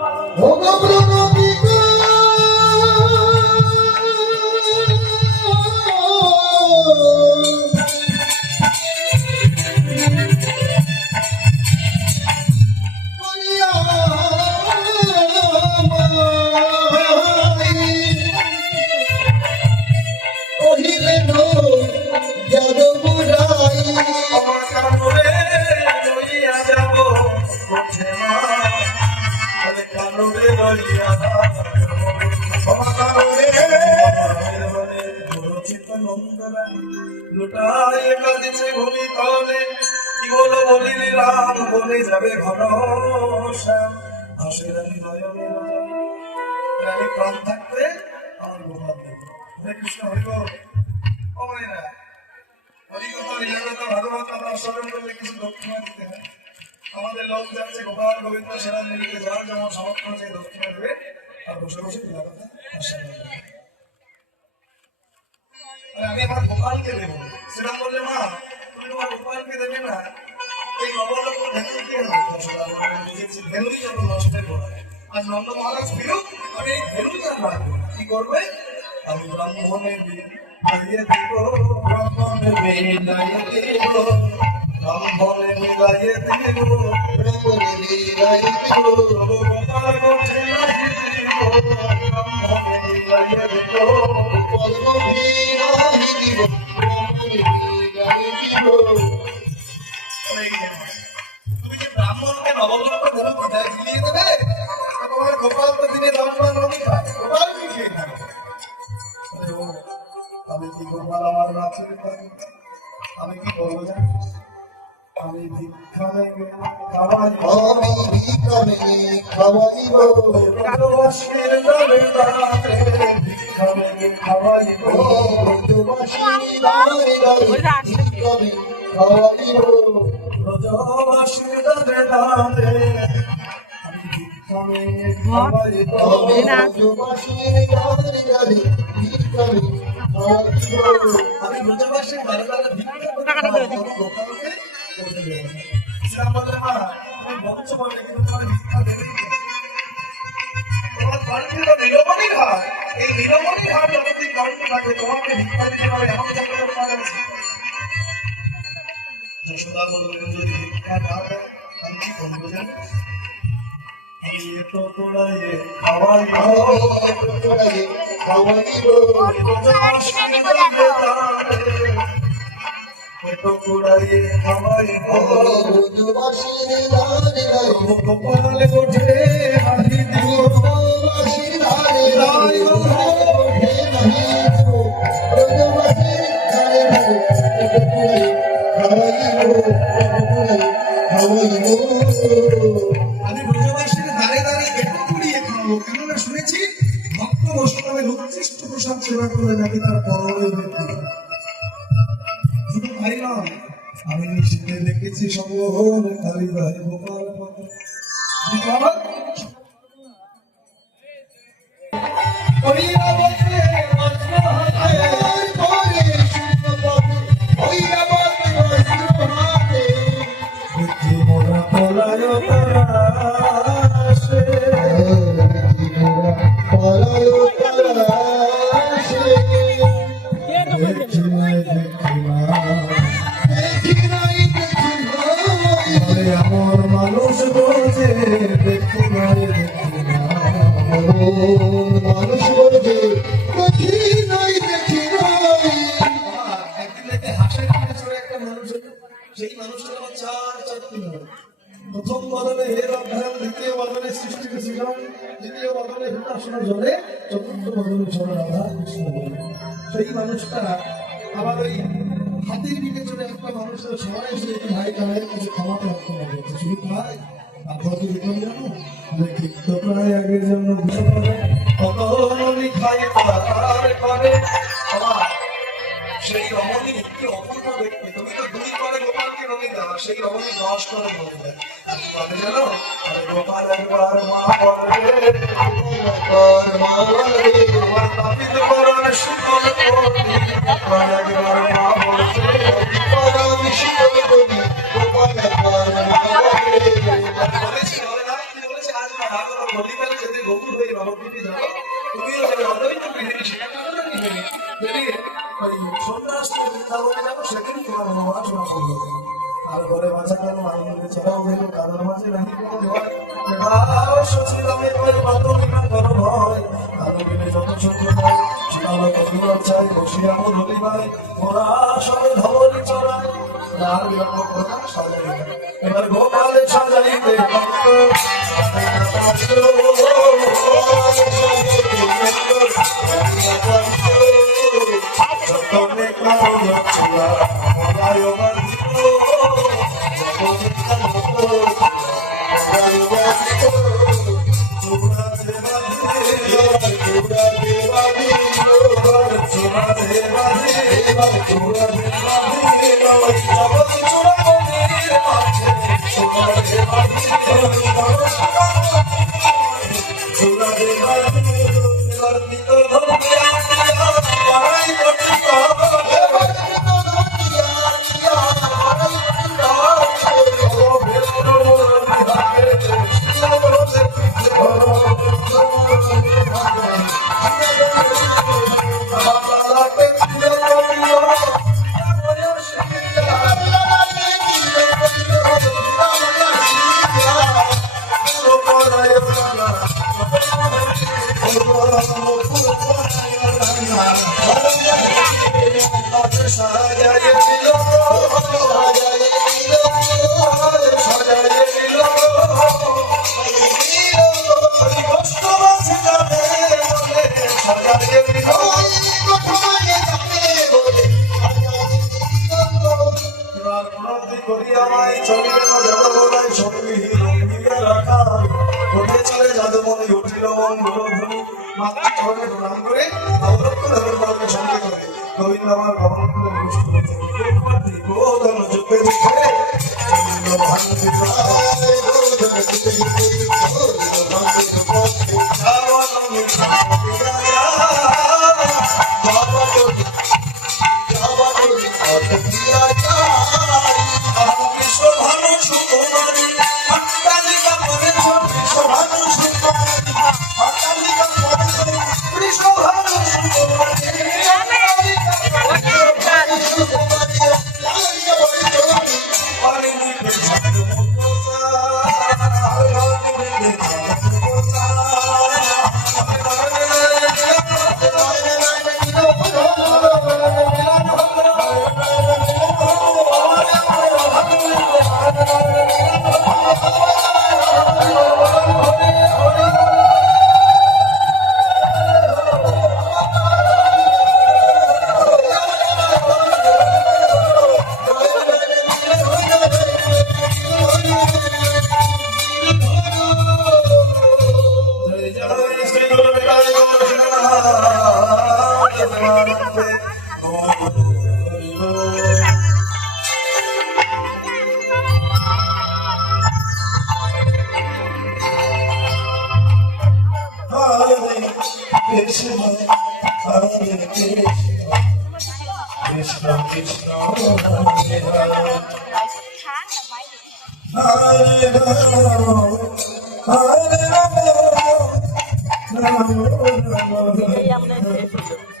আমার লুটাইয়ে কাঁদিছে ভূমি তলে। কি বলো বলিনি রাম, বলে যাবে ঘন শ্যাম হাসে রানী নয়নে রানী প্রাণ থাকতে আমার গোপাল হরে কৃষ্ণ, হরি করলে কিছু দক্ষিণা দিতে আমাদের লোক যাচ্ছে গোপাল, গোবিন্দ সেরা মিলিয়ে যার যেমন সামর্থ্য আছে দক্ষিণা দেবে। আর বসে বসে আমি আমার গোপালকে দেবো। সেটা বললে মা তুমি তোমার গোপালকে দেবে না? এই নবলক ধেনু কি হবে দশরা বললেন, বুঝেছি ধেনুই নষ্টের গোড়া আজ নন্দ মহারাজ ফিরুক আমি এই আর রাখব কি করবে? আমি ব্রাহ্মণের মিলিয়ে দিব ব্রাহ্মণের মিলাইয়ে দিব ব্রাহ্মণের মিলাইয়ে দিব ব্রাহ্মণের মিলাইয়ে নামে ভিক্ষা নেবে খাওয়াইব ব্রজবাসীর নামে আমি ভিক্ষা নেবে খাওয়াইব আমি খাওয়াবো, গোপালকে করতে দেব বললে, মা, তুমি বলছো বলে, কিন্তু তোমার ভিক্ষা দেবেই তোমার কণ্ঠে নীলমণি ঘাট। এই নীলমণি ঘাট যতদিন কণ্ঠে থাকে, তোমাকে ভিক্ষা দিতে হবে, এমন জায়গায় তোমার আছে। যশোদা বললেন, যদি ভিক্ষা না দেয়, আমি কি করব জানো? আমি এতো তোলাইয়ে খাওয়াই এতো তোলাইয়ে খাওয়াই গোপাল গোঠে আহি দিও আমি ব্রজবাসীর দাঁড়ে দাঁড়িয়ে একটু কুড়িয়ে খাব কেননা শুনেছি, ভক্ত বৈষ্ণবের উৎকৃষ্ট প্রসাদ সেবা করলে নাকি তার পরমে বৃদ্ধি তাই নয় আমি নিশ্চিতে দেখেছি সঙ্গহন কালী ভাই গোপাল। চার চারটি প্রথম বদলে হের অধ্যায়ন দ্বিতীয় বদলে সৃষ্টির সৃজন তৃতীয় বদলে হুতাশনা জলে, চতুর্থ বদলে চলে রাধা কৃষ্ণ সেই মানুষটা আবার ওই হাতির চলে একটা মানুষের সবাই এসে ভাই কানের কাছে ক্ষমা প্রার্থনা করছে শুধু ভাই আপনার কি জানো যে প্রায় আগের জন্য ভীষণ হবে কত ননি খাই তার করে আমার সেই রমণী কি অপূর্ব সেই রমণী করে আর কি করে জানো গোপাল একবার মা তোর মা বলবে তোমার তাপিত করণ শীতল করবি গোপাল একবার মা বলছে বলে হয়ে নবদ্বীপে যাবে তুমিও যাবে সেখানে তোমার মনোবাসনা করবে আর ঘরে বাঁচা গেল আনন্দে চলাও গেল কারোর মাঝে ভয় মেঘাও সচিরামে তোর কত বিমান করো ভয়। আলো গেলে যত সত্য পায় শিলালো কবিবার চাই বসিয়া মো ধরি ভাই ওরা সবে ধবলি চড়ায় আর এবার ধনু মাতৃচরণে প্রণাম করে অবলম্বন ধরে সঙ্গে করে গোবিন্দ আমার ভবন করে গোধন যুগে যুগে চলিল Krishna Krishna, Hare Hare, Hare Rama, Hare